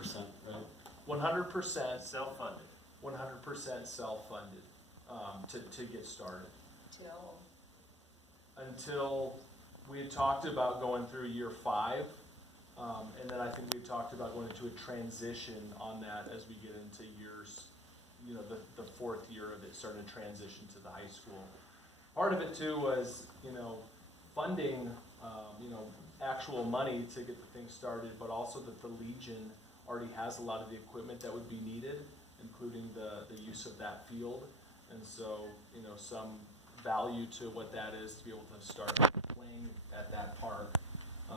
100%, right? 100% Self-funded. 100% self-funded to get started. Until we had talked about going through year 5, and then I think we talked about going into a transition on that as we get into years, you know, the 4th year of it, starting to transition to the high school. Part of it too was, you know, funding, you know, actual money to get the thing started, but also that the Legion already has a lot of the equipment that would be needed, including the use of that field. And so, you know, some value to what that is to be able to start playing at that park,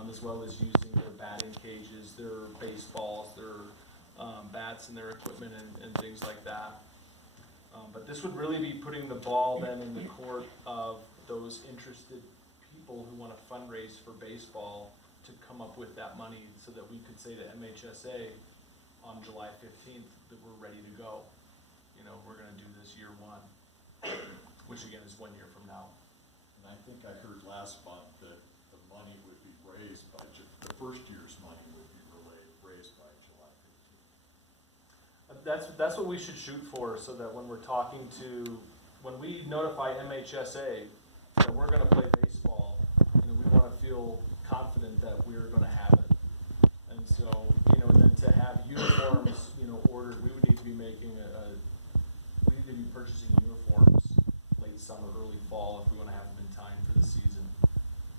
as well as using their batting cages, their baseballs, their bats and their equipment and things like that. But this would really be putting the ball then in the court of those interested people who want to fundraise for baseball to come up with that money so that we could say to MHSA on July 15th that we're ready to go. You know, we're gonna do this year 1, which again is 1 year from now. And I think I heard last month that the money would be raised by, the first year's money would be raised by July 15th. That's what we should shoot for, so that when we're talking to, when we notify MHSA that we're gonna play baseball, you know, we wanna feel confident that we're gonna have it. And so, you know, and then to have uniforms, you know, ordered, we would need to be making we need to be purchasing uniforms late summer, early fall, if we wanna have them in time for the season.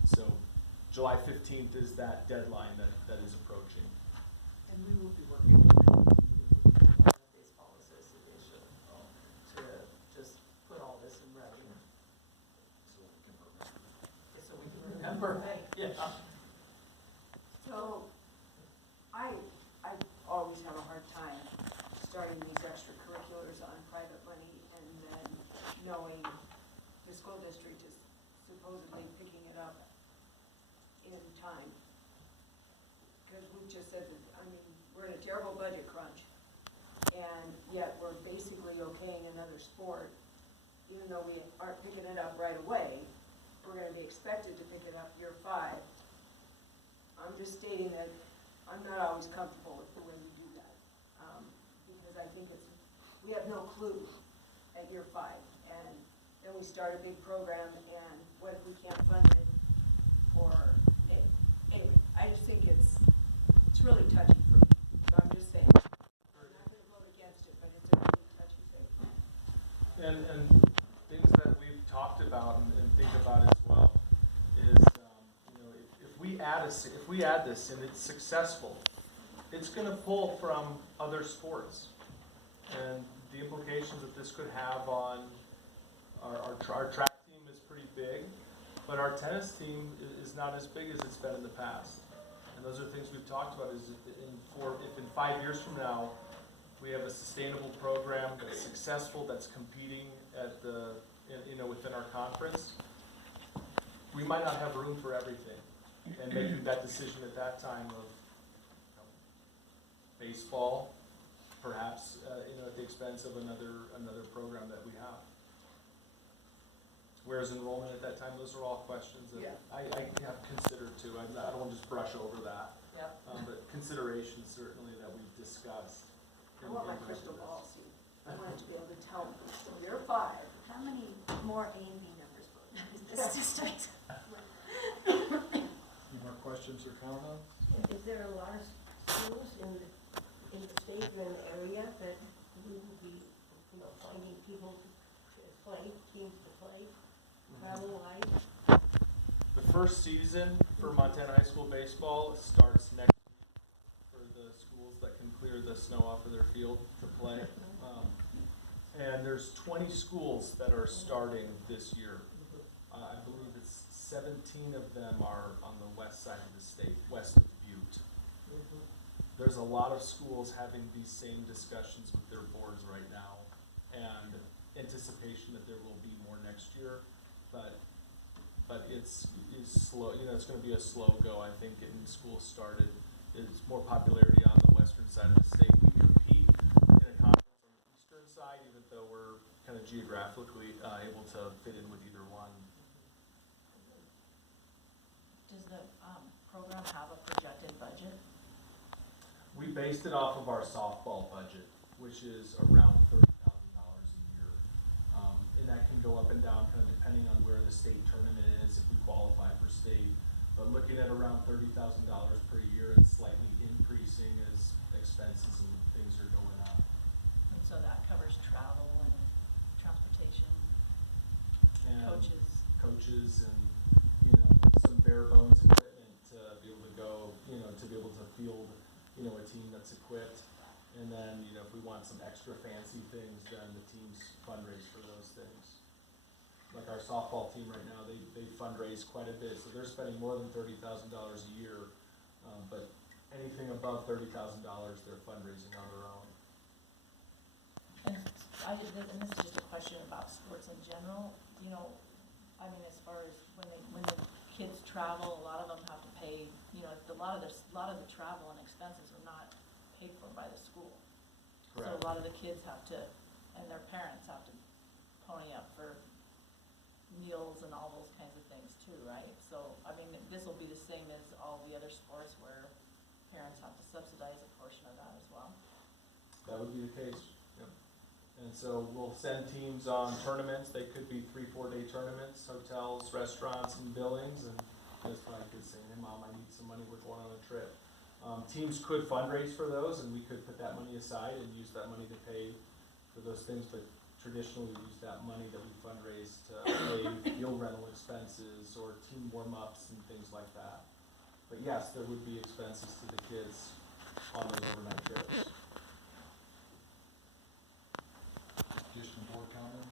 So July 15th is that deadline that is approaching. And we will be working with the Baseball Association to just put all this in writing, So we can remember. so we can remember. Right. Yeah. So, I always have a hard time starting these extracurriculars on private money and then knowing the school district is supposedly picking it up in time. Because we've just said that, I mean, we're in a terrible budget crunch, and yet we're basically okaying another sport, even though we aren't picking it up right away. We're gonna be expected to pick it up year 5. I'm just stating that I'm not always comfortable with the way we do that, because I think we have no clue at year 5, and then we start a big program, and what if we can't fund it, anyway, I just think it's really touchy for me, so I'm just saying, I'm not gonna vote against it, but it's a really touchy thing. And things that we've talked about and think about as well is, you know, if we add this and it's successful, it's going to pull from other sports, and the implications that this could have on our track team is pretty big, but our tennis team is not as big as it's been in the past. And those are things we've talked about. Is if in 5 years from now we have a sustainable program that's successful, that's competing at you know, within our conference, we might not have room for everything. And making that decision at that time of, you know, baseball, perhaps, you know, at the expense of another program that we have. Whereas enrollment at that time, those are all questions that Yeah. I have considered too. I don't want to just brush over that. Yeah. But considerations certainly that we've discussed. I want my crystal ball, see, I want it to be able to tell me, year 5, How many more A and B numbers will this district? Any more questions or comments? Is there a lot of schools in the state or in the area that we will be, you know, finding people to play, teams to play, travel-wise? The first season for Montana High School baseball starts next week for the schools that can clear the snow off of their field to play. And there's 20 schools that are starting this year. I believe it's 17 of them are on the west side of the state, west of Butte. There's a lot of schools having these same discussions with their boards right now, and anticipation that there will be more next year, but it's slow. You know, it's going to be a slow go. I think getting schools started is more popularity on the western side of the state. We compete in a conference on the eastern side, even though we're kind of geographically able to fit in with either one. Does the program have a projected budget? We based it off of our softball budget, which is around $30,000 a year. And that can go up and down kind of depending on where the state tournament is, if we qualify for state. But looking at around $30,000 per year and slightly increasing as expenses and things are going up. And so that covers travel and transportation, And coaches. and, you know, some bare bones equipment to be able to go, you know, to be able to field, you know, a team that's equipped. And then, you know, if we want some extra fancy things, then the teams fundraise for those things. Like our softball team right now, they fundraise quite a bit, so they're spending more than $30,000 a year. But anything above $30,000, they're fundraising on their own. And and this is just a question about sports in general, you know, I mean, as far as when the kids travel, a lot of them have to pay, you know, a lot of the travel and expenses are not paid for by the school. So Correct. a lot of the kids have to, and their parents have to pony up for meals and all those kinds of things too, right? So, I mean, this will be the same as all the other sports where parents have to subsidize a portion of that as well. That would be the case, yep. And so we'll send teams on tournaments, they could be 3-4 day tournaments, hotels, restaurants, and billings, and that's probably good saying, hey mom, I need some money, we're going on a trip. Teams could fundraise for those, and we could put that money aside and use that money to pay for those things, but traditionally we use that money that we fundraise to pay field rental expenses or team warm-ups and things like that. But yes, there would be expenses to the kids on those overnight trips. Additional board comment?